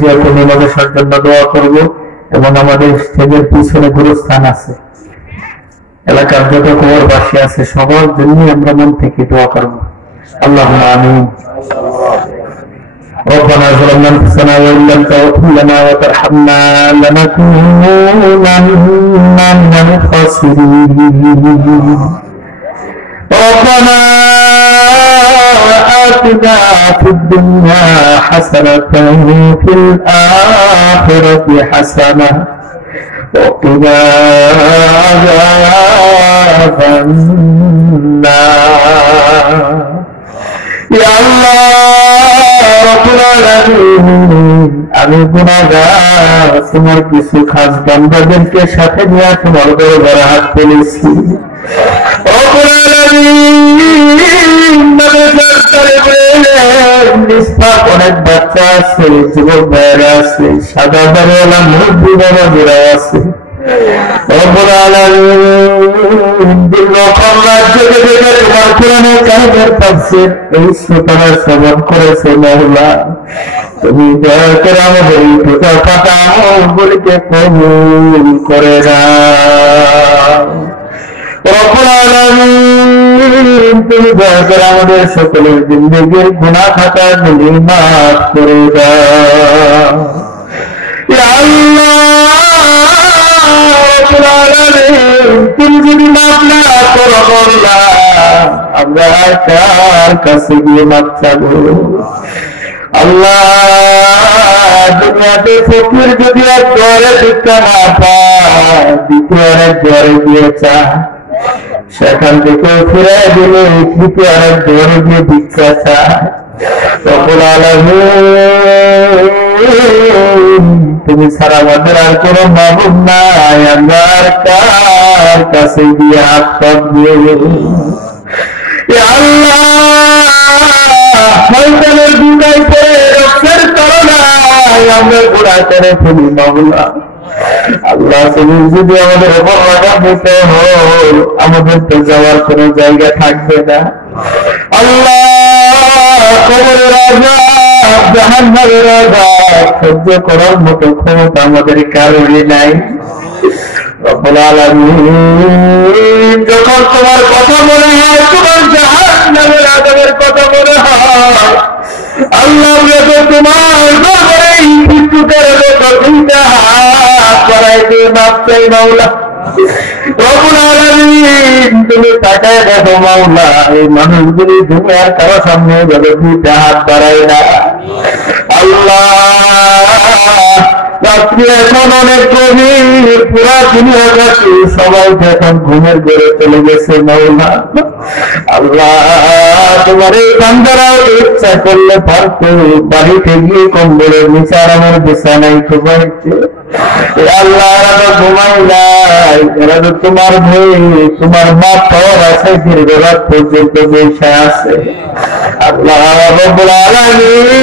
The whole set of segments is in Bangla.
যে কোনো মানুষের জন্য দোয়া করব এবং আমাদের স্টেজের পিছনে গুরুস্থান আছে, এলাকার যত কবরবাসী আছে সবার জন্য আমরা মন থেকে দোয়া করব। আল্লাহুম্মা আমিন। ربنا ظلمنا انفسنا وان لم تغفر لنا وترحمنا لنكونن من الخاسرين. ربنا آتنا في الدنيا حسنة وفي الآخرة حسنة وقنا عذاب النار. يا الله রব্বুল আলামিন, আমি গুনাহগার, তোমার কিছু খাস বান্দাদেরকে সাথে নিয়ে তোমার দরবারে হাত তুলেছি। রব্বুল আলামিন, নিষ্পাপ অনেক বাচ্চা আছে, যুবক ভাইয়েরা আছে, সাদা দাড়িওয়ালা মুরব্বি বাবাজিরা আছে। রব্বুল আলামিন, দীর্ঘক্ষণ রাত জেগে জেগে তোমার কোরআনের কাহিনীর তাফসীর এই শ্রোতারা শ্রবণ করেছে। মওলা, তুমি দয়া করে আমাদের এই টোটা ফাটা আমলগুলিকে কবুল করে নাও। রব্বুল আলামিন, তুমি দয়া করে আমাদের সকলের জিন্দেগির গুনাহ খাতাগুলি মাফ করে দাও। ইয়া আল্লাহ, রব্বুল আলামিন, তুমি যদি মাফ না করো আল্লাহ, আমরা কার কাছে গিয়ে মাফ চাবো? আল্লাহ, দুনিয়াতে ফকির যদি এক দরে ভিক্ষা না পায়, দ্বিতীয় এক দরে দিয়ে চা, সেখান থেকে ফিরে দিলে তৃতীয় এক দরে দিয়ে ভিক্ষা চায়। রব্বুল আলামিন, তুমি ছাড়া আমাদের আর কোনো মাবুদ নাই, আমরা আর কার কাছে গিয়ে হাত পাতবো? ইয়া আল্লাহ, শয়তানের বিদায় করে রক্তের তরণায় আমরা গুনাহ করে ফেলি। মাওলা, আল্লাহ, তুমি যদি আমাদের উপর রাগাব দিতে হয়, আমাদের তো যাওয়ার কোনো জায়গা থাকবে না। আল্লাহ, কবরের আযাব, জাহান্নামের আযাব সহ্য করার মতো ক্ষমতা আমাদের কারোরই নাই। রব্বুল আলামিন, যখন তোমার কথা মনে হয়, তোমার জাহান্নামের আযাবের কথা মনে হয়, আল্লাহ, আমরা তোমার দরবারে মৃত্যুদের মতো দুইটা হাত বাড়াই দিয়ে মাফ চাই। মাওলা, রব্বুল আলামিন, তুমি তাকায় দেখো মাওলা, এই মানুষগুলি দুনিয়ার কারো সামনে যাবে দুইটা হাত বাড়ায় না। আল্লাহ, রাত্রি এখন অনেক গভীর, পুরা দুনিয়া কাছে সবাই এখন ঘুমের ঘরে চলে গেছে। মাওলা, আল্লাহ, তোমার এই বান্দারাও ইচ্ছা করলে পারতো বাড়িতে গিয়ে কম্বলের নিচে আরামের বিছানায় ঘুমাইছে। আল্লাহ, এরা তো ঘুমাই নাই, এরা তো তোমার ভয়ে, তোমার মাপ পাওয়ার আছে, দীর্ঘ রাত পর্যন্ত বসে আছে। আল্লাহ রব্বুল আলামিন,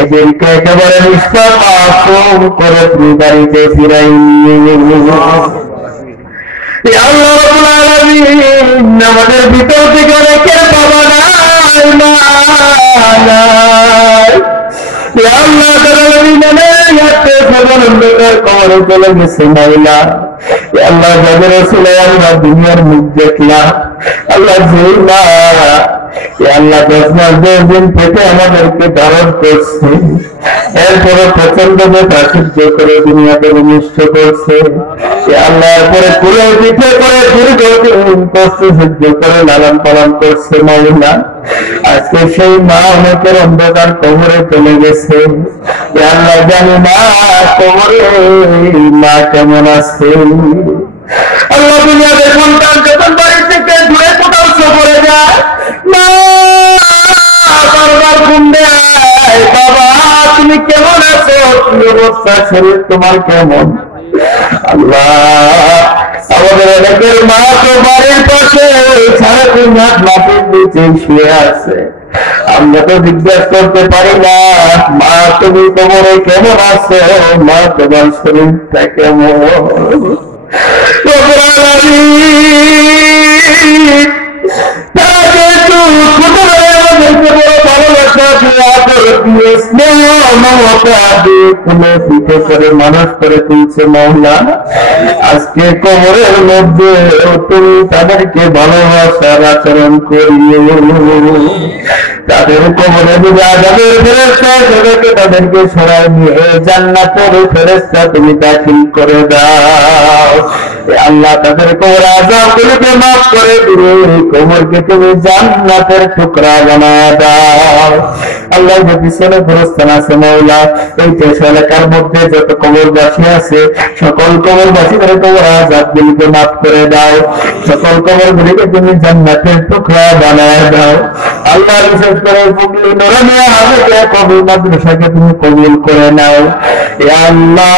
এদেরকে একেবারে নিষ্পাপ মাসুম করে তুমি বাড়িতে ফিরাই নিয়ে। আল্লাহ রব্বুল আলামিন, আমাদের ভিতর থেকে অনেকের বাবা নাই, মা নাই। আল্লাহ, কবরে চলে গেছে। মাওলা, আল্লাহ, যাদের রাসূলে আমরা দুনিয়ার মুখ দেখলাম, আল্লাহ, যেই না আল্লাহ 10 মাস 10 দিন থেকে আমাদেরকে ধারণ করছে, এরপরে প্রচন্ড সহ্য করে দুনিয়াতে নিষ্ঠ করছে। আল্লাহ, এরপরে কুলে পিঠে করে দীর্ঘদিন কষ্ট সহ্য করে লালন পালন করছে। মাওলা, আজকে সেই মা অনেকের অন্ধকার কবরে চলে গেছে। আল্লাহ, জানি না কবরে মা কেমন আছে। আল্লাহ, দুনিয়াতে সন্তান যখন বাড়ি থেকে দূরে কোথাও সফরে যায়, মা বারবার ফোন দেয়, বাবা তুমি কেমন আছো, কি অবস্থা, শরীর তোমার কেমন? আল্লাহ, আমাদের অনেকের মা তো বাড়ির পাশে 3.5 হাত মাটির নিচে শুয়ে আছে, আমরা তো জিজ্ঞাসা করতে পারি না, মা তুমি কবরে কেমন আছো, মা তোমার শরীরটা কেমন? তারা যেহেতু ছোটবেলায় আমাদেরকে বড় ভালো ভালোবাসা দিয়ে আদর দিয়ে স্নেহ মমতা দিয়ে কোলে পিঠে করে মানুষ করে তুলছে মাওলা। আজকে কবরের মধ্যে তুমি তাদেরকে ভালোবাসার আচরণ করিও, তাদের কবরে দিবে আযাবের ফেরেশতা জগতে তাদেরকে সরাই নিয়ে জান্নাতের ফেরেশতা তুমি দাখিল করে দাও। আল্লাহ তাদের কবর আযাবগুলোকে মাফ করে দিও, কবরকে তুমি জান্নাতের টুকরা বানায় দাও। আল্লাহ যে পিছনে গোরস্থান আছে মাওলা, এই দেশ এলাকার মধ্যে যত কবরবাসী আছে সকল কবরবাসীদের কবর আযাবগুলোকে মাফ করে দাও, সকল কবরগুলিকে তুমি জান্নাতের টুকরা বানায় দাও। আল্লাহ বিশেষ করে পুগলি নরমিয়া হাজতে কবর মাদ্রাসাকে তুমি কবুল করে নাও। ইয়া আল্লাহ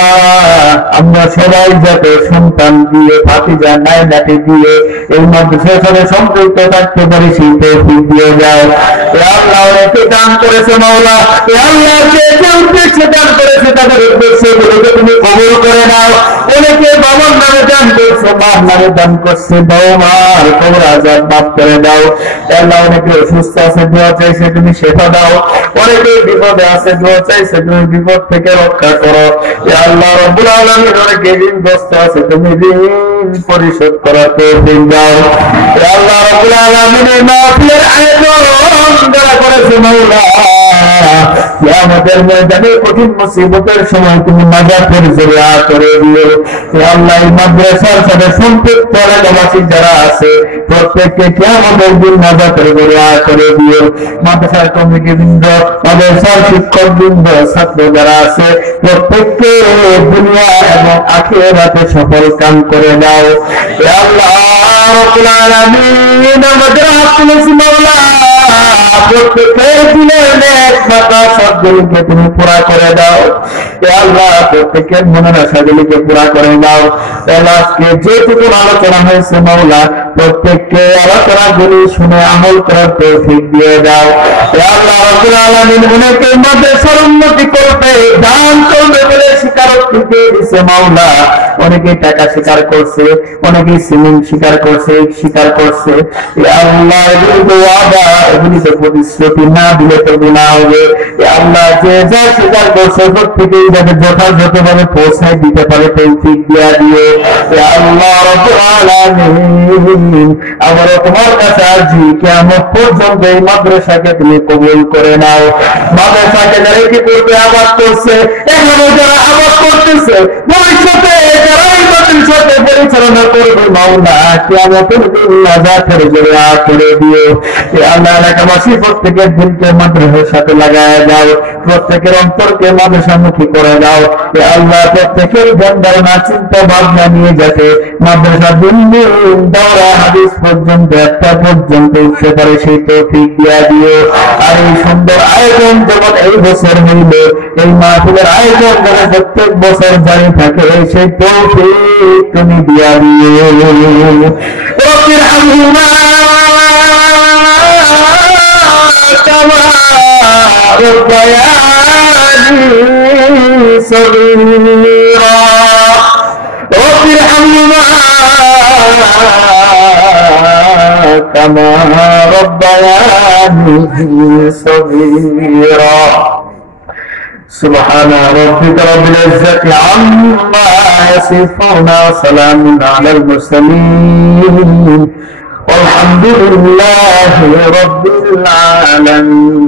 আমরা সবাই যত সন্তান দিয়ে ভাতিজা নাই নাতি দিয়ে এই মাদ্রাসার সাথে সম্পৃক্ত থাকতে পারি সেই তৌফিক দিয়ে যাও। ইয়া আল্লাহ অনেকে দান করেছে মাওলা, ইয়া আল্লাহ যে যে উদ্দেশ্যে দান করেছে তাদের উদ্দেশ্যগুলোকে তুমি কবুল করে নাও। অনেকে বাবার নামে দান করছে, মার নামে দান করছে, বাবা মার কবর আযাব মাফ করে দাও। আল্লাহ অনেকে অসুস্থ আছে দোয়া চাইছে তুমি শেফা দাও, অনেকে বিপদে আছে দোয়া চাইছে তুমি বিপদ থেকে রক্ষা করো। ইয়া আল্লাহ রাব্বুল আলামিন অনেকে ঋণগ্রস্ত আছে তুমি ঋণ পরিশোধ করার তৌফিক দাও। ইয়া আল্লাহ রাব্বুল আলামিন এই মাহফিলের আয়োজন যারা করেছে মাওলা, কিয়ামতের ময়দানে কঠিন মুসিবতের সময় তুমি নাজাতের জরিয়া করে দিও। ইয়া আল্লাহ এই মাদ্রাসার সাথে সম্পৃক্ত এলাকাবাসী যারা আছে প্রত্যেককে কিয়ামতের দিন নাজাতের জরিয়া করে দিও। মাদ্রাসার কমিটিবৃন্দ, মাদ্রাসার শিক্ষকবৃন্দ, ছাত্র যারা আছে প্রত্যেককে দুনিয়া এবং আখিরাতে সফল কাম করে দাও। ইয়া আল্লাহ রাব্বুল আলামিন আমাদের হাত তুলেছি মাওলা, প্রত্যেকের দিনের নেক মাকাসাদগুলোকে তুমি পুরা করে দাও। ইয়া আল্লাহ প্রত্যেকের মনের আশাগুলিকে পুরা করে দাও। আল্লাহ আজকে যেটুকু আলোচনা হয়েছে মাওলা প্রত্যেককে আলোচনাগুলি শুনে আমল করার তৌফিক দিয়ে দাও। ইয়া আল্লাহ রাব্বুল আলামিন অনেকে মাদ্রাসার উন্নতি করবে দান করবে বলে স্বীকারোক্তি দিয়ে দিছে মাওলা, অনেকে টাকা স্বীকার করছে, অনেকে সিমেন্ট স্বীকার করছে, স্বীকার করছে। ইয়া আল্লাহ এগুলি তো ওয়াদা, এগুলি তো প্রতিশ্রুতি, না দিলে তো গুনাহ হবে। ইয়া আল্লাহ যে যা স্বীকার করছে প্রত্যেকেই যাতে যথাযথভাবে পৌঁছায় দিতে পারে তৌফিক দিয়া দিও। ইয়া আল্লাহ রাব্বুল আলামিন আবারো তোমার কাছে আরজি কিয়ামত পর্যন্ত এই মাদ্রাসাকে তুমি কবুল করে নাও। মাদ্রাসাকে যারা কি করতে আবাদ করছে, এখনো যারা আবাদ করতেছে, ভবিষ্যতে যারা এই মাদ্রাসাকে পরিচালনা করবে মাওলা কিয়ামতের দিন নাজাতের জরিয়া করে দিও। ইয়া আল্লাহ এলাকাবাসী প্রত্যেকের দিনকে মাদ্রাসার সাথে লাগায় দাও, প্রত্যেকের অন্তরকে মাদ্রাসামুখী করে দাও। ইয়া আল্লাহ প্রত্যেকের ধ্যান ধারণা চিন্তা ভাবনা নিয়ে যাতে মাদ্রাসা দিন দিন দাওরা হাদিস পর্যন্ত একটা পর্যন্ত উঠতে পারে সেই তৌফিক দিয়া দিও। আর এই সুন্দর আয়োজন যেমন এই বছর হইল, এই মাহফিলের আয়োজন যেন প্রত্যেক বছর জারি থাকে সেই তৌফিক তুমি দিয়া দিও। রব্বির হামহুমা কামা রব্বায়ানি সগীরা, রব্বির হামহুমা কামা রব্বায়ানি সগীরা। سبحان ربك رب العزة عما يصفون وسلام على المرسلين والحمد لله رب العالمين.